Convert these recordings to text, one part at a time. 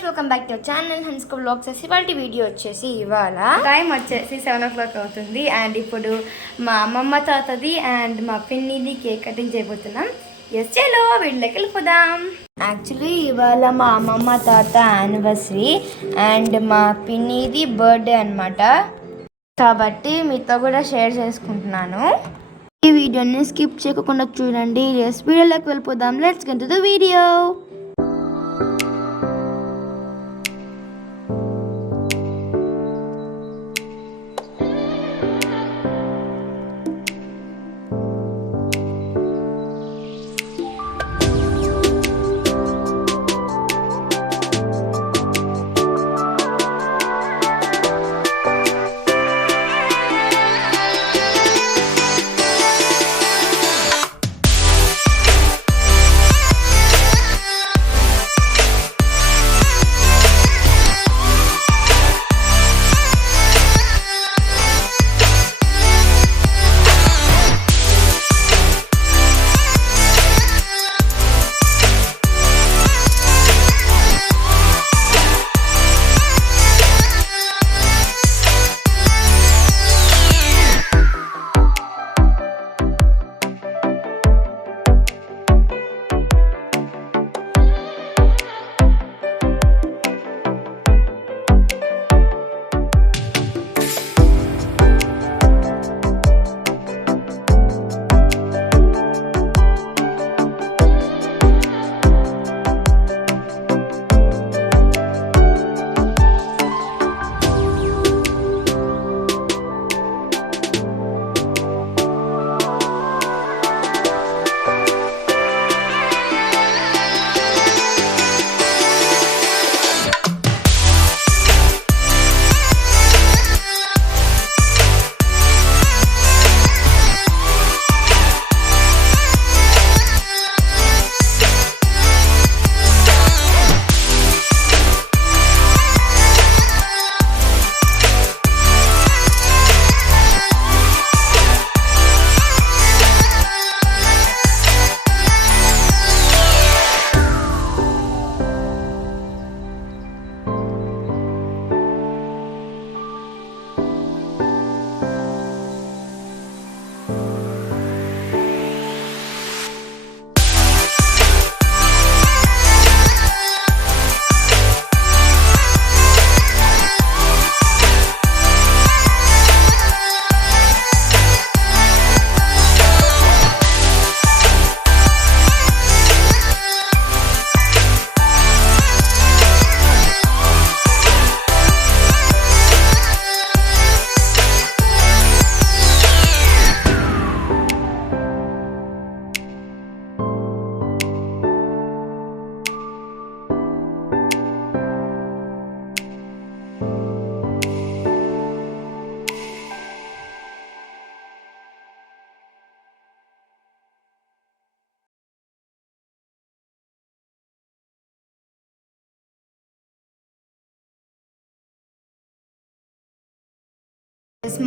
Guys, welcome back to channel హన్స్కో vlogs. ఇవాళ video వచ్చేసి ఇవాళ టైం వచ్చేసి 7 o'clock అవుతుంది. అండ్ ఇప్పుడు మా అమ్మమ్మ తాతది అండ్ మా పిన్నిది కేక్ కటింగ్ చేయబోతున్నాం. ఎస్, చలో వీళ్ళకి వెళ్ళిపోదాం. యాక్చువల్లీ ఇవాళ మా అమ్మమ్మ తాత యానివర్సరీ అండ్ మా పిన్నిది బర్త్డే అనమాట. కాబట్టి మీతో కూడా షేర్ చేసుకుంటున్నాను. ఈ వీడియోని స్కిప్ చేయకుండా చూడండి. ఎస్, వీడియోలోకి వెళ్ళిపోదాం. Let's get to the video.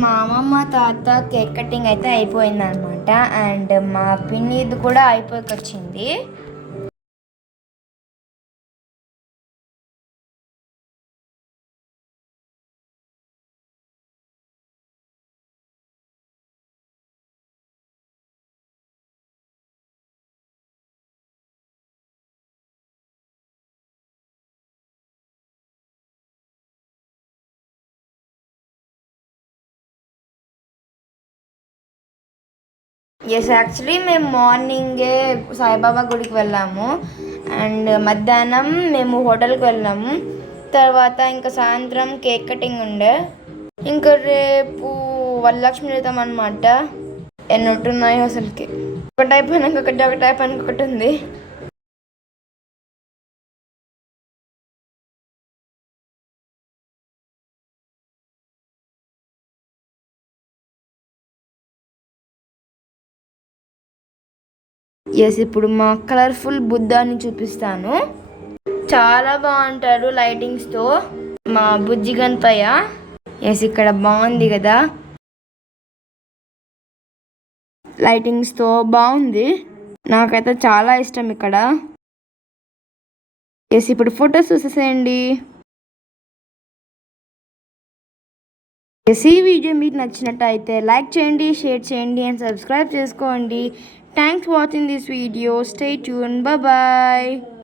మా అమ్మమ్మ తాత కేక్ కటింగ్ అయితే అయిపోయింది అనమాట. అండ్ మా పిన్నిది కూడా అయిపోయికొచ్చింది. ఎస్, యాక్చువల్లీ మేము మార్నింగే సాయిబాబా గుడికి వెళ్ళాము. అండ్ మధ్యాహ్నం మేము హోటల్కి వెళ్ళాము. తర్వాత ఇంకా సాయంత్రం కేక్ కటింగ్ ఉండే. ఇంకా రేపు వరలక్ష్మి వ్రతం అనమాట. ఎన్నొట్టున్నాయో అసలుకి. ఒకటి అయిపోయినాక ఒకటి అయిపోయినాక ఒకటి ఉంది. ఎస్, ఇప్పుడు మా కలర్ఫుల్ బుద్ధాన్ని చూపిస్తాను. చాలా బాగుంటాడు లైటింగ్స్తో మా బుజ్జి గణపయ్య. ఎస్, ఇక్కడ బాగుంది కదా, లైటింగ్స్తో బాగుంది. నాకైతే చాలా ఇష్టం ఇక్కడ. ఎస్ ఇప్పుడు ఫొటోస్ చూసేసేయండి. ఎస్ ఈ వీడియో మీకు నచ్చినట్టయితే లైక్ చేయండి, షేర్ చేయండి అండ్ సబ్స్క్రైబ్ చేసుకోండి. Thanks for watching this video. Stay tune. Bye.